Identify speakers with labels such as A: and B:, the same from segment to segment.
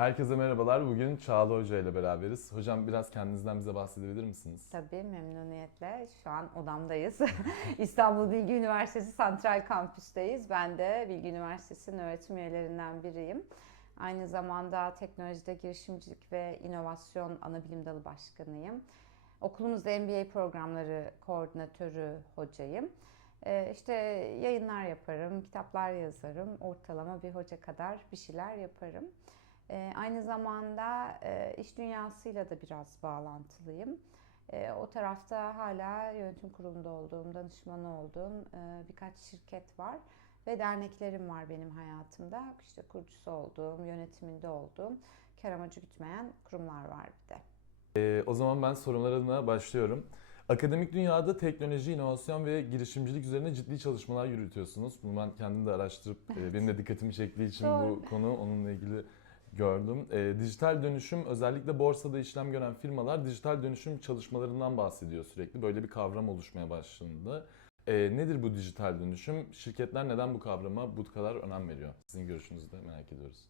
A: Herkese merhabalar. Bugün Çağla Hoca ile beraberiz. Hocam biraz kendinizden bize bahsedebilir misiniz?
B: Tabii memnuniyetle. Şu an odamdayız. İstanbul Bilgi Üniversitesi Santral Kampüs'teyiz. Ben de Bilgi Üniversitesi'nin öğretim üyelerinden biriyim. Aynı zamanda teknolojide girişimcilik ve inovasyon anabilim dalı başkanıyım. Okulumuzda MBA programları koordinatörü hocayım. Ee, işte yayınlar yaparım, kitaplar yazarım. Ortalama bir hoca kadar bir şeyler yaparım. Ee, aynı zamanda e, iş dünyasıyla da biraz bağlantılıyım. E, o tarafta hala yönetim kurulunda olduğum, danışmanı olduğum e, birkaç şirket var ve derneklerim var benim hayatımda. İşte kurucusu olduğum, yönetiminde olduğum kar amacı gütmeyen kurumlar var bir de.
A: Ee, o zaman ben sorularına başlıyorum. Akademik dünyada teknoloji, inovasyon ve girişimcilik üzerine ciddi çalışmalar yürütüyorsunuz. Bunu ben kendim de araştırıp e, benim de dikkatimi çektiği için bu
B: Doğru.
A: konu onunla ilgili gördüm. E, dijital dönüşüm özellikle borsada işlem gören firmalar dijital dönüşüm çalışmalarından bahsediyor sürekli. Böyle bir kavram oluşmaya başlandı. E, nedir bu dijital dönüşüm? Şirketler neden bu kavrama bu kadar önem veriyor? Sizin görüşünüzü de merak ediyoruz.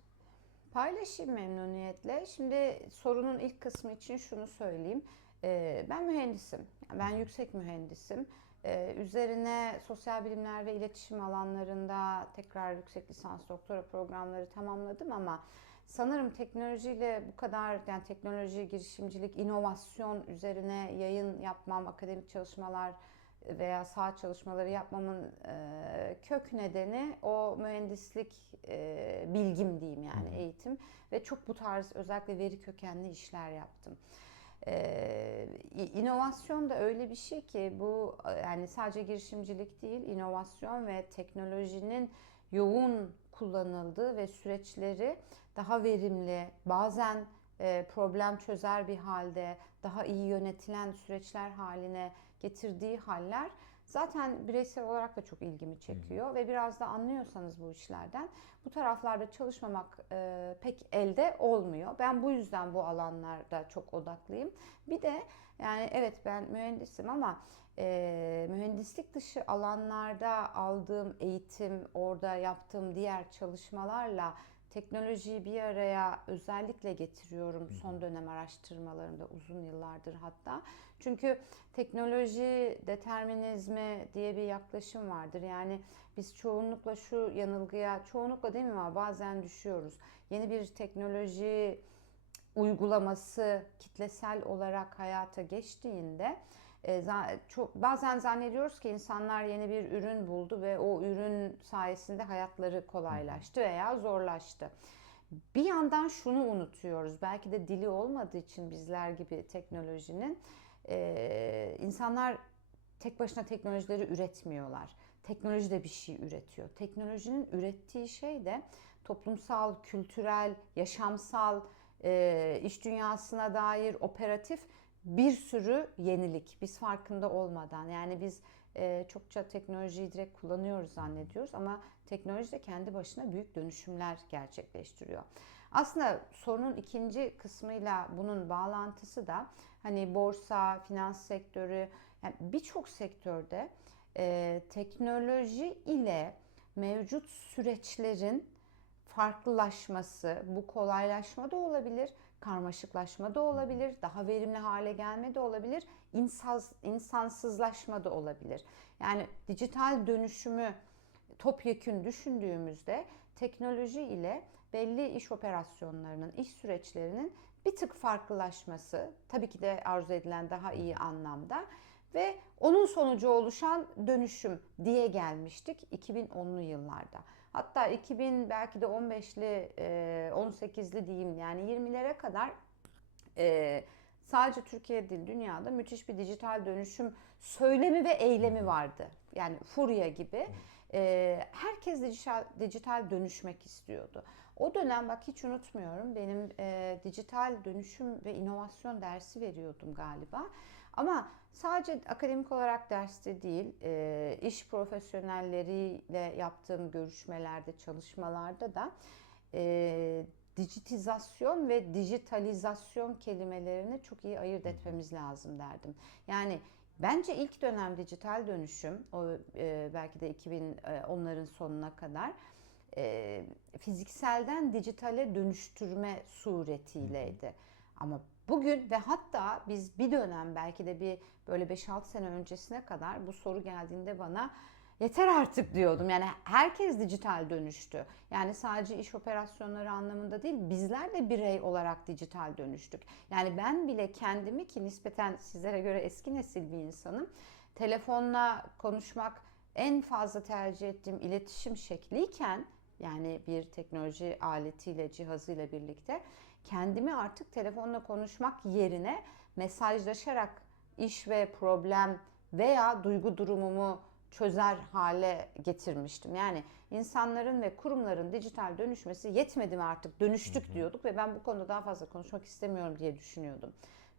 B: Paylaşayım memnuniyetle. Şimdi sorunun ilk kısmı için şunu söyleyeyim. Ee, Ben mühendisim. Ben yüksek mühendisim. Ee, Üzerine sosyal bilimler ve iletişim alanlarında tekrar yüksek lisans doktora programları tamamladım ama sanırım teknolojiyle bu kadar yani teknoloji, girişimcilik, inovasyon üzerine yayın yapmam, akademik çalışmalar veya saha çalışmaları yapmamın e, kök nedeni o mühendislik e, bilgim diyeyim yani eğitim ve çok bu tarz özellikle veri kökenli işler yaptım. Ee, inovasyon da öyle bir şey ki bu e, yani sadece girişimcilik değil, inovasyon ve teknolojinin yoğun kullanıldığı ve süreçleri daha verimli, bazen e, problem çözer bir halde daha iyi yönetilen süreçler haline getirdiği haller zaten bireysel olarak da çok ilgimi çekiyor ve biraz da anlıyorsanız bu işlerden bu taraflarda çalışmamak e, pek elde olmuyor. Ben bu yüzden bu alanlarda çok odaklıyım. Bir de yani evet ben mühendisim ama e, mühendislik dışı alanlarda aldığım eğitim, orada yaptığım diğer çalışmalarla teknolojiyi bir araya özellikle getiriyorum son dönem araştırmalarımda uzun yıllardır hatta. Çünkü teknoloji determinizmi diye bir yaklaşım vardır. Yani biz çoğunlukla şu yanılgıya, çoğunlukla değil mi ama bazen düşüyoruz. Yeni bir teknoloji uygulaması kitlesel olarak hayata geçtiğinde çok bazen zannediyoruz ki insanlar yeni bir ürün buldu ve o ürün sayesinde hayatları kolaylaştı veya zorlaştı. Bir yandan şunu unutuyoruz. Belki de dili olmadığı için bizler gibi teknolojinin e, insanlar tek başına teknolojileri üretmiyorlar. Teknoloji de bir şey üretiyor. Teknolojinin ürettiği şey de toplumsal, kültürel, yaşamsal, e, iş dünyasına dair operatif bir sürü yenilik. Biz farkında olmadan yani biz e, çokça teknolojiyi direkt kullanıyoruz zannediyoruz ama teknoloji de kendi başına büyük dönüşümler gerçekleştiriyor. Aslında sorunun ikinci kısmıyla bunun bağlantısı da hani borsa, finans sektörü yani birçok sektörde e, teknoloji ile mevcut süreçlerin farklılaşması, bu kolaylaşma da olabilir, karmaşıklaşma da olabilir, daha verimli hale gelme de olabilir, insaz, insansızlaşma da olabilir. Yani dijital dönüşümü topyekün düşündüğümüzde teknoloji ile belli iş operasyonlarının, iş süreçlerinin bir tık farklılaşması, tabii ki de arzu edilen daha iyi anlamda ve onun sonucu oluşan dönüşüm diye gelmiştik 2010'lu yıllarda. Hatta 2000 belki de 15'li, e, 18'li diyeyim yani 20'lere kadar sadece Türkiye değil dünyada müthiş bir dijital dönüşüm söylemi ve eylemi vardı. Yani furya gibi. Herkes dijital, dijital dönüşmek istiyordu. O dönem bak hiç unutmuyorum benim dijital dönüşüm ve inovasyon dersi veriyordum galiba. Ama sadece akademik olarak derste değil, e, iş profesyonelleriyle yaptığım görüşmelerde, çalışmalarda da e, dijitizasyon ve dijitalizasyon kelimelerini çok iyi ayırt etmemiz lazım derdim. Yani bence ilk dönem dijital dönüşüm, o e, belki de 2010'ların sonuna kadar e, fizikselden dijitale dönüştürme suretiyleydi. Ama bugün ve hatta biz bir dönem belki de bir böyle 5-6 sene öncesine kadar bu soru geldiğinde bana yeter artık diyordum. Yani herkes dijital dönüştü. Yani sadece iş operasyonları anlamında değil, bizler de birey olarak dijital dönüştük. Yani ben bile kendimi ki nispeten sizlere göre eski nesil bir insanım. Telefonla konuşmak en fazla tercih ettiğim iletişim şekliyken yani bir teknoloji aletiyle, cihazıyla birlikte kendimi artık telefonla konuşmak yerine mesajlaşarak iş ve problem veya duygu durumumu çözer hale getirmiştim. Yani insanların ve kurumların dijital dönüşmesi yetmedi mi artık dönüştük diyorduk ve ben bu konuda daha fazla konuşmak istemiyorum diye düşünüyordum.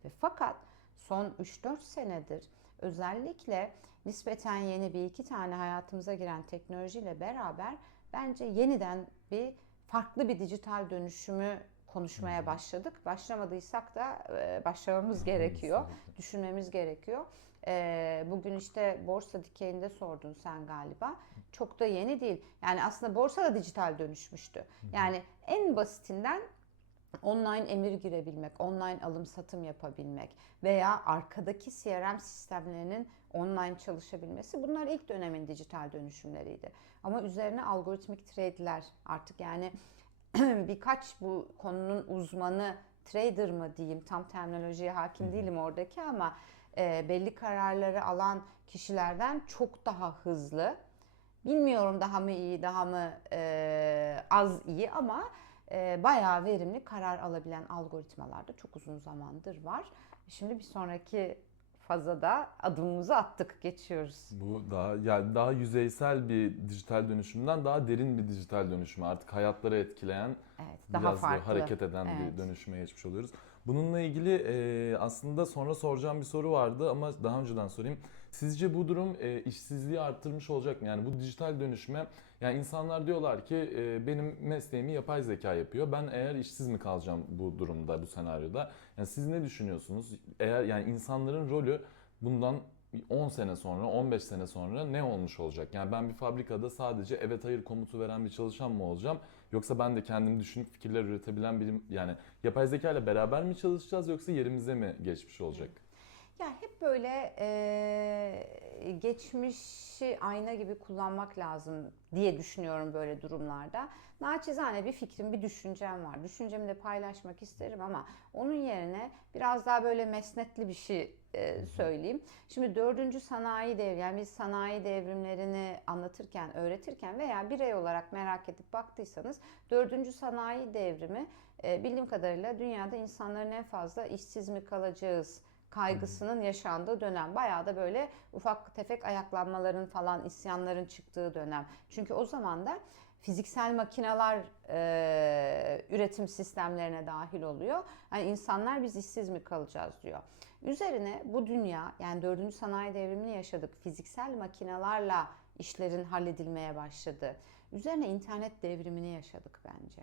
B: Ve fakat son 3-4 senedir özellikle nispeten yeni bir iki tane hayatımıza giren teknolojiyle beraber bence yeniden bir farklı bir dijital dönüşümü konuşmaya başladık. Başlamadıysak da e, başlamamız gerekiyor. Düşünmemiz gerekiyor. E, Bugün işte borsa dikeyinde sordun sen galiba. Çok da yeni değil. Yani aslında borsa da dijital dönüşmüştü. Yani en basitinden online emir girebilmek, online alım satım yapabilmek veya arkadaki CRM sistemlerinin online çalışabilmesi bunlar ilk dönemin dijital dönüşümleriydi. Ama üzerine algoritmik trade'ler artık yani birkaç bu konunun uzmanı trader mı diyeyim tam terminolojiye hakim değilim oradaki ama e, belli kararları alan kişilerden çok daha hızlı. Bilmiyorum daha mı iyi daha mı e, az iyi ama bayağı verimli karar alabilen algoritmalar da çok uzun zamandır var. Şimdi bir sonraki fazada adımımızı attık, geçiyoruz.
A: Bu daha yani daha yüzeysel bir dijital dönüşümden daha derin bir dijital dönüşüm. Artık hayatları etkileyen,
B: Evet, daha
A: biraz
B: farklı.
A: hareket eden
B: Evet.
A: bir dönüşüme geçmiş oluyoruz. Bununla ilgili e, aslında sonra soracağım bir soru vardı ama daha önceden sorayım. Sizce bu durum e, işsizliği arttırmış olacak mı? Yani bu dijital dönüşüme yani insanlar diyorlar ki e, benim mesleğimi yapay zeka yapıyor. Ben eğer işsiz mi kalacağım bu durumda, bu senaryoda? Yani siz ne düşünüyorsunuz? Eğer yani insanların rolü bundan 10 sene sonra, 15 sene sonra ne olmuş olacak? Yani ben bir fabrikada sadece evet hayır komutu veren bir çalışan mı olacağım? Yoksa ben de kendim düşünüp fikirler üretebilen birim yani yapay zeka ile beraber mi çalışacağız yoksa yerimize mi geçmiş olacak?
B: Ya hep böyle e, geçmişi ayna gibi kullanmak lazım diye düşünüyorum böyle durumlarda. Naçizane bir fikrim, bir düşüncem var. Düşüncemi de paylaşmak isterim ama onun yerine biraz daha böyle mesnetli bir şey e, söyleyeyim. Şimdi dördüncü sanayi devrimi, yani biz sanayi devrimlerini anlatırken, öğretirken veya birey olarak merak edip baktıysanız dördüncü sanayi devrimi e, bildiğim kadarıyla dünyada insanların en fazla işsiz mi kalacağız, kaygısının yaşandığı dönem. Bayağı da böyle ufak tefek ayaklanmaların falan isyanların çıktığı dönem. Çünkü o zaman da fiziksel makineler e, üretim sistemlerine dahil oluyor. Yani insanlar biz işsiz mi kalacağız diyor. Üzerine bu dünya yani 4. sanayi devrimini yaşadık. Fiziksel makinelerle işlerin halledilmeye başladı. Üzerine internet devrimini yaşadık bence.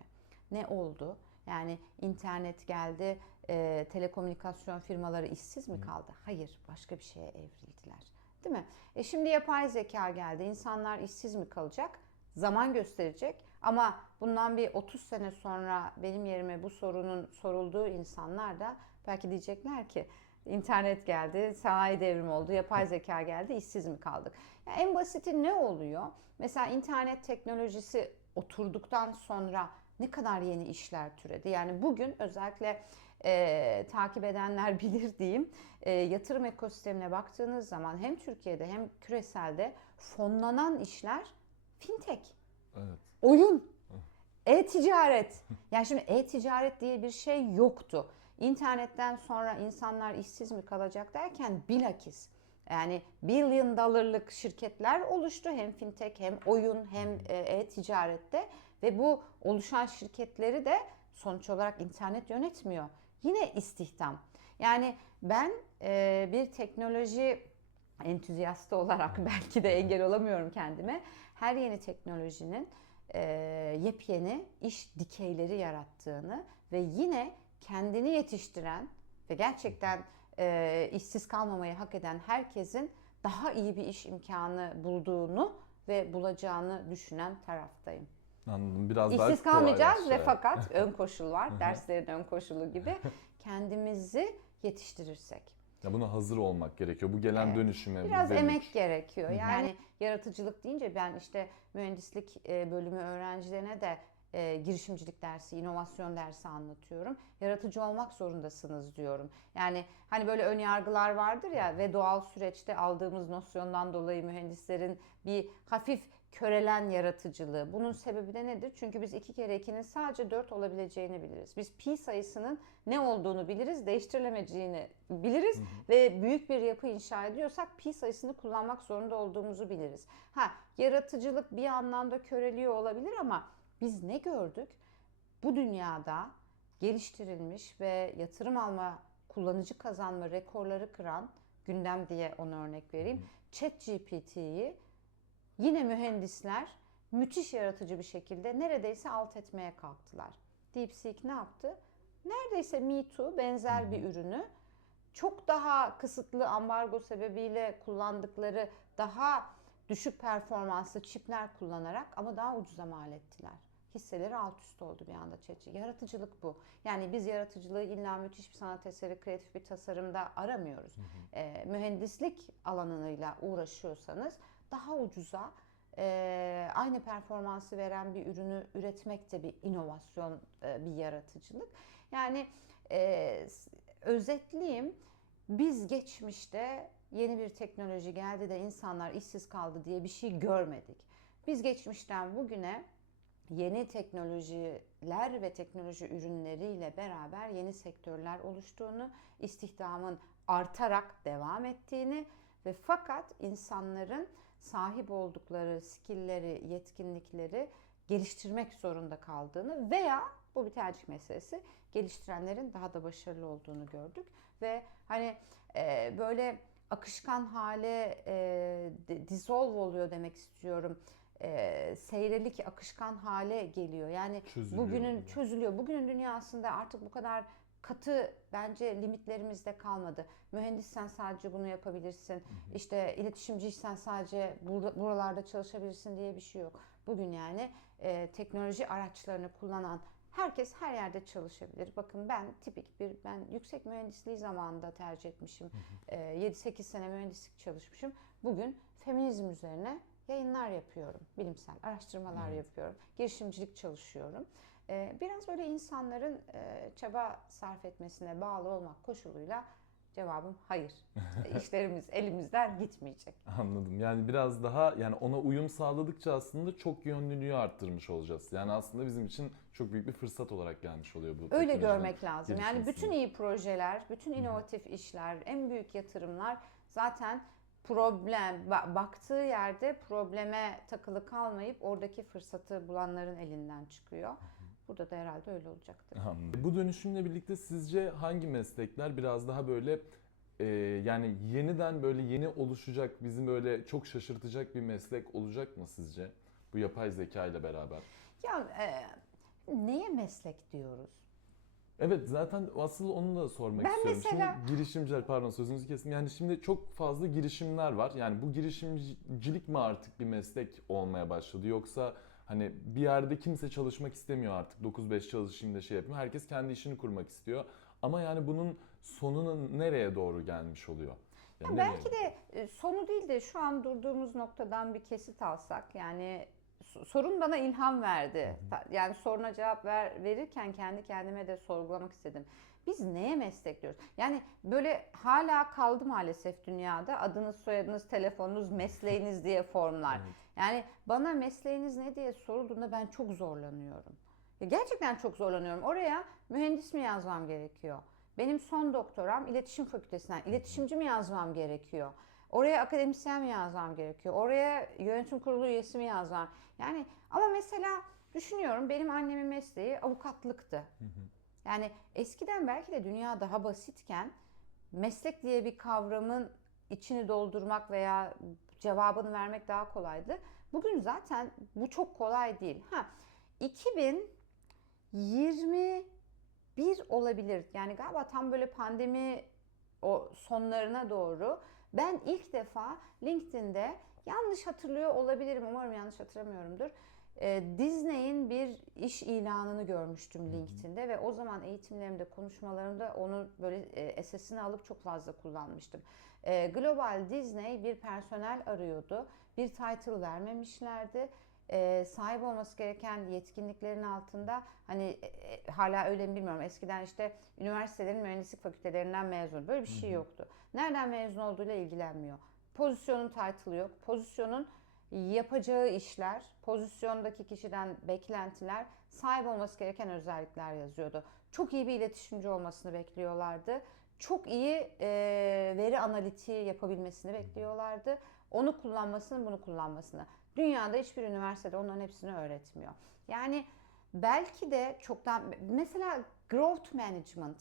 B: Ne oldu? Yani internet geldi, e, telekomünikasyon firmaları işsiz mi kaldı? Hayır, başka bir şeye evrildiler. Değil mi? E şimdi yapay zeka geldi. İnsanlar işsiz mi kalacak? Zaman gösterecek. Ama bundan bir 30 sene sonra benim yerime bu sorunun sorulduğu insanlar da belki diyecekler ki internet geldi, sanayi devrimi oldu, yapay zeka geldi, işsiz mi kaldık? Ya en basiti ne oluyor? Mesela internet teknolojisi oturduktan sonra ne kadar yeni işler türedi. Yani bugün özellikle e, takip edenler bilir diyeyim. E, yatırım ekosistemine baktığınız zaman hem Türkiye'de hem küreselde fonlanan işler fintech,
A: Evet.
B: oyun, e-ticaret. Yani şimdi e-ticaret diye bir şey yoktu. İnternetten sonra insanlar işsiz mi kalacak derken bilakis yani billion dollarlık şirketler oluştu hem fintech hem oyun hem e, e-ticarette ve bu oluşan şirketleri de sonuç olarak internet yönetmiyor. Yine istihdam. Yani ben e, bir teknoloji entüziyastı olarak belki de engel olamıyorum kendime. Her yeni teknolojinin e, yepyeni iş dikeyleri yarattığını ve yine kendini yetiştiren ve gerçekten e, işsiz kalmamayı hak eden herkesin daha iyi bir iş imkanı bulduğunu ve bulacağını düşünen taraftayım.
A: Anladım. Biraz daha
B: İşsiz kalmayacağız ve fakat ön koşul var. derslerin ön koşulu gibi kendimizi yetiştirirsek.
A: Ya buna hazır olmak gerekiyor. Bu gelen
B: Evet.
A: dönüşüme.
B: Biraz
A: dönüş.
B: emek gerekiyor.
A: Hı.
B: Yani yaratıcılık deyince ben işte mühendislik e, bölümü öğrencilerine de e, girişimcilik dersi, inovasyon dersi anlatıyorum. Yaratıcı olmak zorundasınız diyorum. Yani hani böyle ön yargılar vardır ya ve doğal süreçte aldığımız nosyondan dolayı mühendislerin bir hafif körelen yaratıcılığı. Bunun sebebi de nedir? Çünkü biz iki kere ikinin sadece dört olabileceğini biliriz. Biz pi sayısının ne olduğunu biliriz, değiştirilemeyeceğini biliriz ve büyük bir yapı inşa ediyorsak pi sayısını kullanmak zorunda olduğumuzu biliriz. Ha, yaratıcılık bir anlamda köreliyor olabilir ama biz ne gördük? Bu dünyada geliştirilmiş ve yatırım alma, kullanıcı kazanma rekorları kıran gündem diye onu örnek vereyim. ChatGPT'yi yine mühendisler müthiş yaratıcı bir şekilde neredeyse alt etmeye kalktılar. DeepSeek ne yaptı? Neredeyse Me Too benzer bir ürünü çok daha kısıtlı ambargo sebebiyle kullandıkları daha düşük performanslı çipler kullanarak ama daha ucuza mal ettiler. Hisseleri alt üst oldu bir anda çeçi. Yaratıcılık bu. Yani biz yaratıcılığı illa müthiş bir sanat eseri, kreatif bir tasarımda aramıyoruz. Ee, mühendislik alanıyla uğraşıyorsanız daha ucuza e, aynı performansı veren bir ürünü üretmek de bir inovasyon, e, bir yaratıcılık. Yani e, özetleyeyim, biz geçmişte yeni bir teknoloji geldi de insanlar işsiz kaldı diye bir şey görmedik. Biz geçmişten bugüne yeni teknolojiler ve teknoloji ürünleriyle beraber yeni sektörler oluştuğunu, istihdamın artarak devam ettiğini ve fakat insanların sahip oldukları skillleri, yetkinlikleri geliştirmek zorunda kaldığını veya bu bir tercih meselesi geliştirenlerin daha da başarılı olduğunu gördük ve hani e, böyle akışkan hale e, di- dissolve oluyor demek istiyorum. E, seyrelik akışkan hale geliyor. Yani
A: Çözülüyor
B: bugünün
A: gibi.
B: çözülüyor. Bugünün dünyasında artık bu kadar katı bence limitlerimizde kalmadı. Mühendissen sadece bunu yapabilirsin. İşte iletişimciysen sadece burada, buralarda çalışabilirsin diye bir şey yok. Bugün yani e, teknoloji araçlarını kullanan herkes her yerde çalışabilir. Bakın ben tipik bir ben yüksek mühendisliği zamanında tercih etmişim. E, 7-8 sene mühendislik çalışmışım. Bugün feminizm üzerine yayınlar yapıyorum. Bilimsel araştırmalar
A: Evet.
B: yapıyorum. Girişimcilik çalışıyorum. E, biraz böyle insanların e, çaba sarf etmesine bağlı olmak koşuluyla cevabım hayır. İşlerimiz elimizden gitmeyecek.
A: Anladım. Yani biraz daha yani ona uyum sağladıkça aslında çok yönlülüğü arttırmış olacağız. Yani aslında bizim için çok büyük bir fırsat olarak gelmiş oluyor bu.
B: Öyle görmek lazım. Yani bütün iyi projeler, bütün inovatif işler, en büyük yatırımlar zaten problem ba- baktığı yerde probleme takılı kalmayıp oradaki fırsatı bulanların elinden çıkıyor. Burada da herhalde öyle olacaktır.
A: Anladım. Bu dönüşümle birlikte sizce hangi meslekler biraz daha böyle e, yani yeniden böyle yeni oluşacak, bizim böyle çok şaşırtacak bir meslek olacak mı sizce? Bu yapay zeka ile beraber.
B: Ya e, neye meslek diyoruz?
A: Evet zaten asıl onu da sormak
B: Ben
A: istiyorum.
B: mesela-
A: Şimdi girişimciler pardon sözünüzü kesim. Yani şimdi çok fazla girişimler var. Yani bu girişimcilik mi artık bir meslek olmaya başladı yoksa hani bir yerde kimse çalışmak istemiyor artık 9-5 çalışayım da şey yapayım. Herkes kendi işini kurmak istiyor. Ama yani bunun sonunun nereye doğru gelmiş oluyor?
B: Ya
A: Yani
B: belki
A: nereye?
B: de e, sonu değil de şu an durduğumuz noktadan bir kesit alsak yani so- sorun bana ilham verdi. Yani soruna cevap ver, verirken kendi kendime de sorgulamak istedim. Biz neye meslek diyoruz? Yani böyle hala kaldı maalesef dünyada adınız, soyadınız, telefonunuz, mesleğiniz diye formlar.
A: Evet.
B: Yani bana mesleğiniz ne diye sorulduğunda ben çok zorlanıyorum. Ya Gerçekten çok zorlanıyorum. Oraya mühendis mi yazmam gerekiyor? Benim son doktoram iletişim fakültesinden. İletişimci mi yazmam gerekiyor? Oraya akademisyen mi yazmam gerekiyor? Oraya yönetim kurulu üyesi mi yazmam? Yani ama mesela düşünüyorum benim annemin mesleği avukatlıktı. Yani eskiden belki de dünya daha basitken meslek diye bir kavramın içini doldurmak veya cevabını vermek daha kolaydı. Bugün zaten bu çok kolay değil. Ha 2021 olabilir. Yani galiba tam böyle pandemi o sonlarına doğru ben ilk defa LinkedIn'de yanlış hatırlıyor olabilirim. Umarım yanlış hatırlamıyorumdur. e, Disney'in bir iş ilanını görmüştüm LinkedIn'de ve o zaman eğitimlerimde, konuşmalarımda onu böyle esesini alıp çok fazla kullanmıştım. E, Global Disney bir personel arıyordu. Bir title vermemişlerdi. E, sahip olması gereken yetkinliklerin altında hani e, e, hala öyle mi bilmiyorum. Eskiden işte üniversitelerin mühendislik fakültelerinden mezun. Böyle bir şey yoktu. Nereden mezun olduğuyla ilgilenmiyor. Pozisyonun title'ı yok. Pozisyonun yapacağı işler, pozisyondaki kişiden beklentiler, sahip olması gereken özellikler yazıyordu. Çok iyi bir iletişimci olmasını bekliyorlardı. Çok iyi e, veri analitiği yapabilmesini bekliyorlardı. Onu kullanmasını, bunu kullanmasını. Dünyada hiçbir üniversitede onların hepsini öğretmiyor. Yani belki de çoktan mesela growth management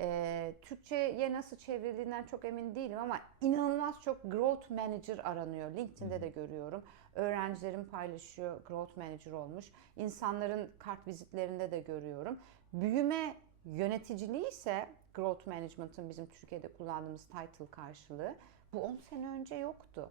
B: e, Türkçe'ye nasıl çevrildiğinden çok emin değilim ama inanılmaz çok growth manager aranıyor. LinkedIn'de de görüyorum. Öğrencilerim paylaşıyor growth manager olmuş. İnsanların kart vizitlerinde de görüyorum. Büyüme yöneticiliği ise growth management'ın bizim Türkiye'de kullandığımız title karşılığı. Bu 10 sene önce yoktu.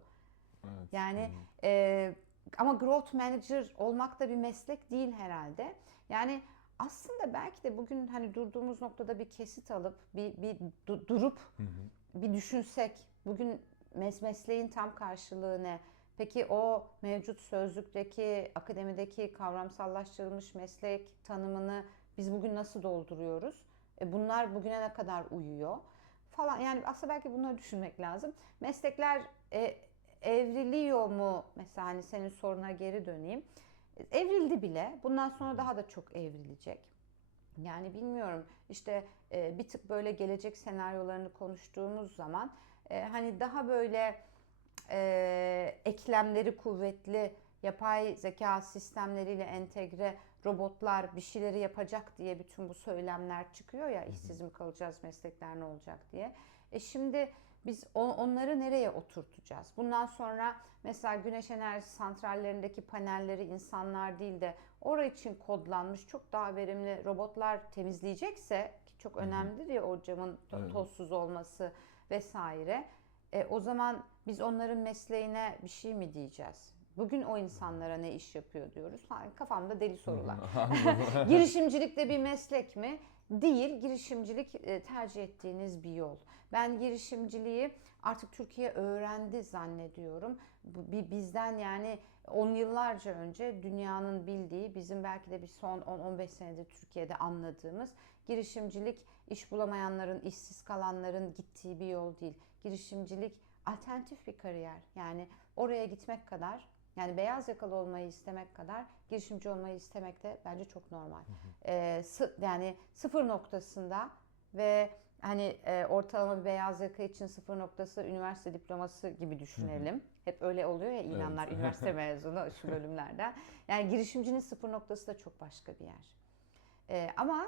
A: Evet.
B: Yani e, ama growth manager olmak da bir meslek değil herhalde. Yani aslında belki de bugün hani durduğumuz noktada bir kesit alıp bir, bir du- durup
A: Hı hı.
B: bir düşünsek bugün mes mesleğin tam karşılığı ne? Peki o mevcut sözlükteki, akademideki kavramsallaştırılmış meslek tanımını biz bugün nasıl dolduruyoruz? E bunlar bugüne ne kadar uyuyor? Falan yani aslında belki bunları düşünmek lazım. Meslekler e, evriliyor mu? Mesela hani senin soruna geri döneyim. Evrildi bile. Bundan sonra daha da çok evrilecek. Yani bilmiyorum işte e, bir tık böyle gelecek senaryolarını konuştuğumuz zaman e, hani daha böyle e, eklemleri kuvvetli yapay zeka sistemleriyle entegre robotlar bir şeyleri yapacak diye bütün bu söylemler çıkıyor ya işsiz mi kalacağız meslekler ne olacak diye. E şimdi biz onları nereye oturtacağız? Bundan sonra mesela güneş enerji santrallerindeki panelleri insanlar değil de orası için kodlanmış çok daha verimli robotlar temizleyecekse ki çok önemlidir ya o camın to- tozsuz olması vesaire. E, o zaman biz onların mesleğine bir şey mi diyeceğiz? Bugün o insanlara ne iş yapıyor diyoruz. Ha, kafamda deli sorular. Girişimcilik de bir meslek mi? Değil. Girişimcilik e, tercih ettiğiniz bir yol. Ben girişimciliği artık Türkiye öğrendi zannediyorum. Bizden yani 10 yıllarca önce dünyanın bildiği, bizim belki de bir son 10-15 senedir Türkiye'de anladığımız girişimcilik iş bulamayanların, işsiz kalanların gittiği bir yol değil. Girişimcilik alternatif bir kariyer. Yani oraya gitmek kadar yani beyaz yakalı olmayı istemek kadar girişimci olmayı istemek de bence çok normal. Ee, sı- yani sıfır noktasında ve hani e, ortalama bir beyaz yaka için sıfır noktası üniversite diploması gibi düşünelim. Hep öyle oluyor ya ilanlar
A: Evet.
B: üniversite mezunu şu bölümlerden. Yani girişimcinin sıfır noktası da çok başka bir yer. Ee, ama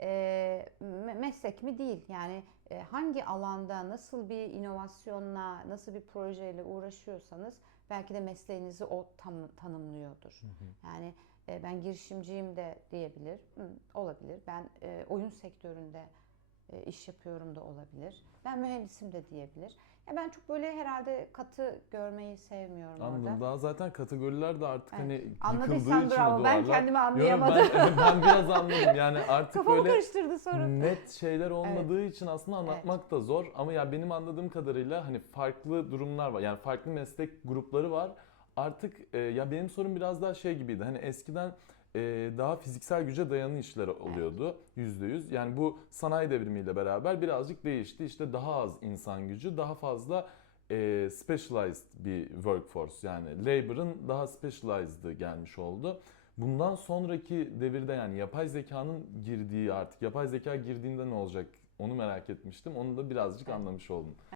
B: e, me- meslek mi değil yani e, hangi alanda nasıl bir inovasyonla nasıl bir projeyle uğraşıyorsanız belki de mesleğinizi o tam tanımlıyordur. Yani e, ben girişimciyim de diyebilir, Hı, olabilir. Ben e, oyun sektöründe e, iş yapıyorum da olabilir. Ben mühendisim de diyebilir. Ya ben çok böyle herhalde katı görmeyi sevmiyorum
A: Anladım.
B: orada.
A: Daha zaten kategoriler de artık
B: Evet.
A: hani yıkıldığı
B: Anladıysan
A: için
B: bravo. Ben kendimi anlayamadım.
A: Ben, ben biraz anladım. Yani artık
B: Kafamı
A: böyle
B: karıştırdı soru.
A: net şeyler olmadığı için aslında anlatmak da zor. Ama ya benim anladığım kadarıyla hani farklı durumlar var. Yani farklı meslek grupları var. Artık e, ya benim sorum biraz daha şey gibiydi. Hani eskiden e, daha fiziksel güce dayalı işler oluyordu yüzde yüz. Yani bu sanayi devrimiyle beraber birazcık değişti. İşte daha az insan gücü, daha fazla e, specialized bir workforce yani labor'ın daha specialized'ı gelmiş oldu. Bundan sonraki devirde yani yapay zekanın girdiği artık yapay zeka girdiğinde ne olacak onu merak etmiştim. Onu da birazcık anlamış oldum.